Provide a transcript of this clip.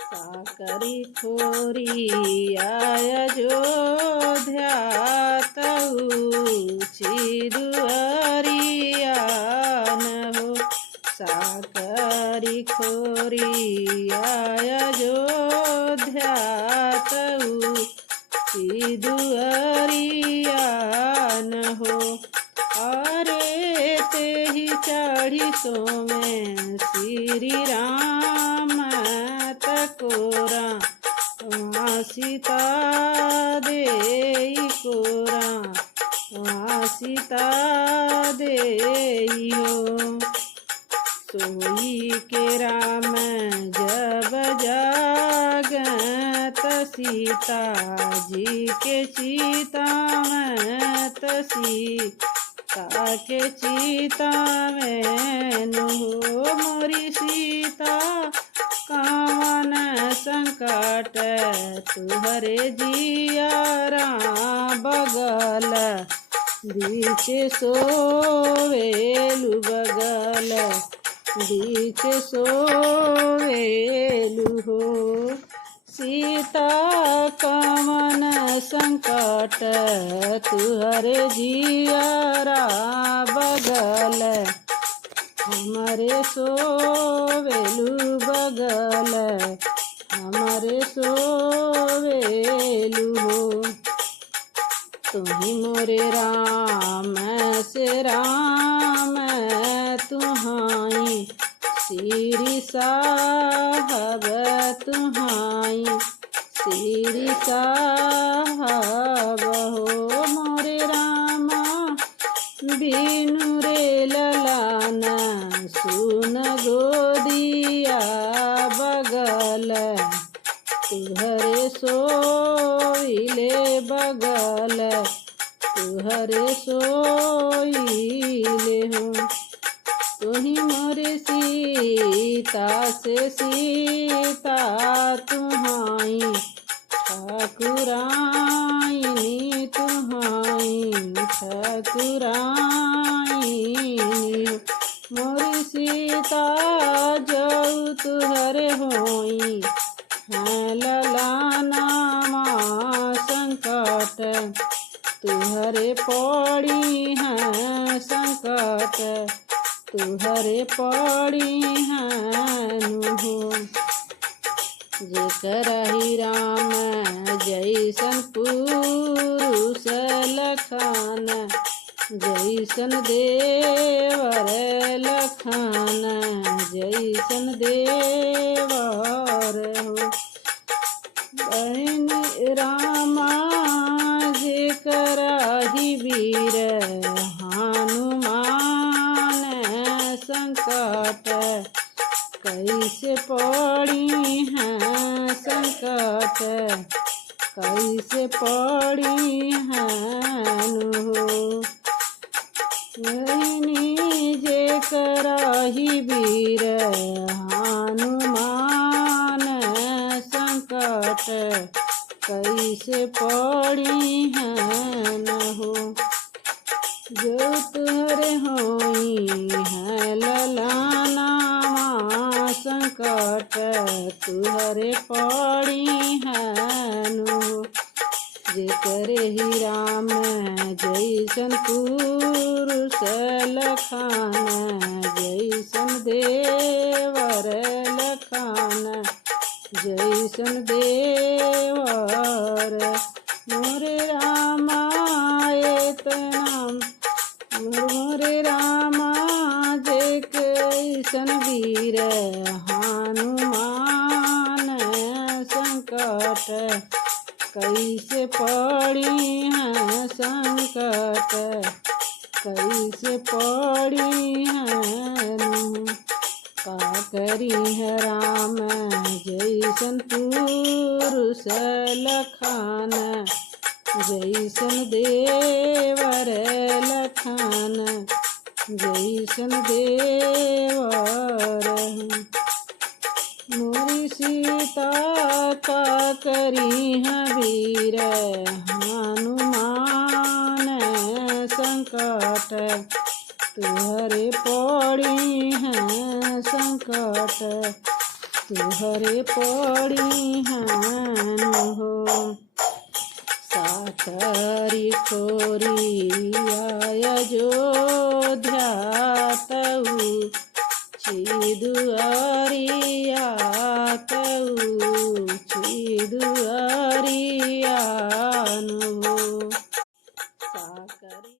साकरी खोरी अयोध्या तऊ चिदुअरिया न हो। साकरी खोरी अयोध्या तऊ चिदुअरिया न हो। अरे ते ही चढ़ी सो में श्री राम तकोरा वहाँ सीता देई कोरा वहाँ सीता देई हो। सोई के राम जब जागत सीता जी के चिता में सीता के चिता में हो। मोरी सीता कावन संकट तुहरे जियारा बगल बीच सोवेलु बगल बीच सोवेलु हो। सीता कावन संकट तुहरे जियारा बगल हमारे सोवेलु बगल हमारे सोवेलु हो। तुम्ही मोरे राम से राम तुहाई श्री साहब तुहाई श्री साहब हो। मोरे रामा बिनु रे ललाना सुन गोदिया बगल तुहरे सोइले बगल तुहरे सोइले हो। तुही मोरे सीता से सीता तुहाई ठाकुराइनी तुहाई ठाकुराइनी। मोरी सीता जऊ तुहरे होई है ललाना माँ संकट तुहरे पड़ी है संकट तुहरे पड़ी है हो। जेकर ही राम जैसन पुरुष लखान जैसन देवर लखान जैसन देवर हो। बहन रामा जेकर ही वीर हनुमान संकट कैसे पड़ी हैं संकट कैसे पड़ी हैं हो। जेकर ही वीर हनुमान संकट कैसे पड़ी हैं न हो। जो तुहरे होई है ललाना माँ संकट तुहरे पड़ी हैं न हो। जेकर ही राम जैसन पुरुष लखान जैसन देवर लखान जैसन देवर। मोरे रामा नाम मोरे रामा जैसन वीर हनुमान संकट कैसे पड़ी हैं संकट कैसे पड़ी हैं। का करी है राम जैसन पुरुष लखान जैसन देवर लखान जैसन देवर। मोरी सीता का करी है वीर हनुमान संकट तुहरे पड़ी हैं संकट तुहरे पड़िहान हो। साथरी खोरिया अयोध्या तऊ चिदुअरिया तऊ चिदुअरिया नु।